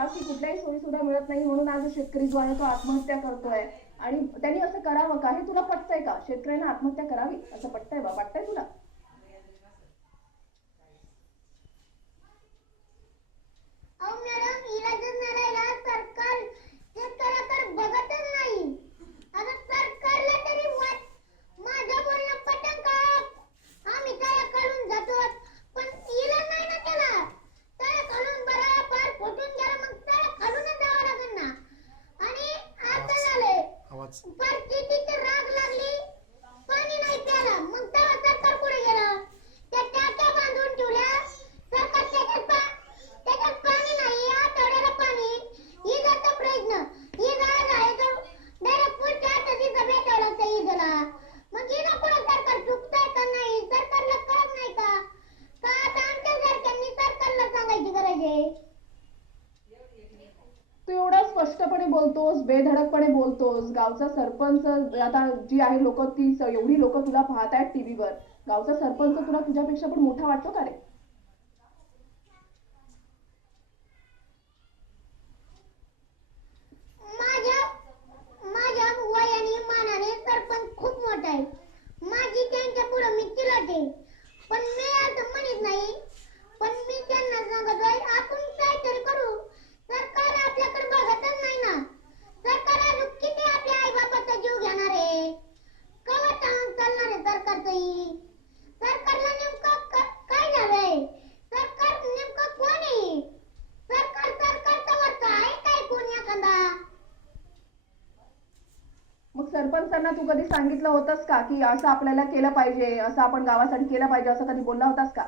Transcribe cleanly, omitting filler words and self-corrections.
का की कुठल्याही सोयी सुद्धा मिळत नाही म्हणून आज शेतकरी जो आहे तो आत्महत्या करतोय आणि त्यांनी असं करावं का हे तुला पटतंय का? शेतकऱ्यांना आत्महत्या करावी असं पटतंय बा? वाटतंय तुला? तू एवढा स्पष्टपणे बोलतोस, बेधडकपणे बोलतोस, गावचा सरपंच आता जी आहे लोक ती एवढी लोक तुला पाहतायत टीव्हीवर, गावचा सरपंच तुला तुझ्यापेक्षा पण मोठा वाटतो का रे? मग सरपंचांना तू कधी सांगितलं होतंस का की असं आपल्याला केलं पाहिजे, असं आपण गावासाठी केलं पाहिजे, असं कधी बोलला होतास का?